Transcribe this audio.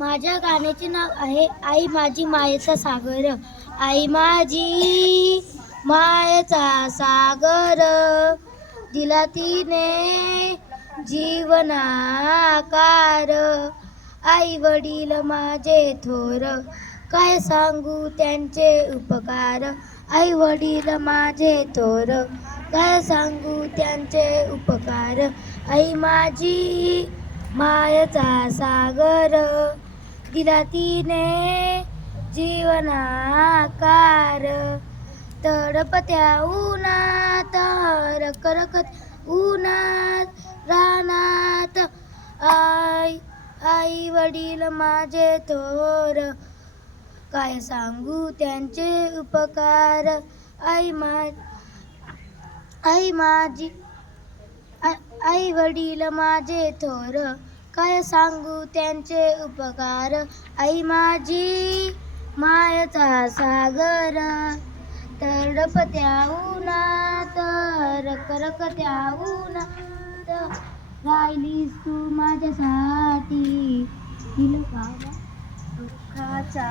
माझ्या गाण्याचे नाव आहे आई माझी मायेचा सागर. आई माझी मायेचा सागर, दिला तिने जीवनाकार. आई वडील माझे थोर, काय सांगू त्यांचे उपकार. आई वडील माझे थोर, काय सांगू त्यांचे उपकार. आई माझी मायेचा सागर, दिला तिने जीवनाकार. तडपत्या उन्हात रखरखत उन्हात रानात, आई वडील माझे थोर, काय सांगू त्यांचे उपकार. आई माझी आई वडील माझे थोर, काय सांगू त्यांचे उपकार. आई माझी मायेचा सागर, तडपत्या उन्हात रखरखत्या उन्हात, राहिलीस तू माझ्यासाठी दुःखाचा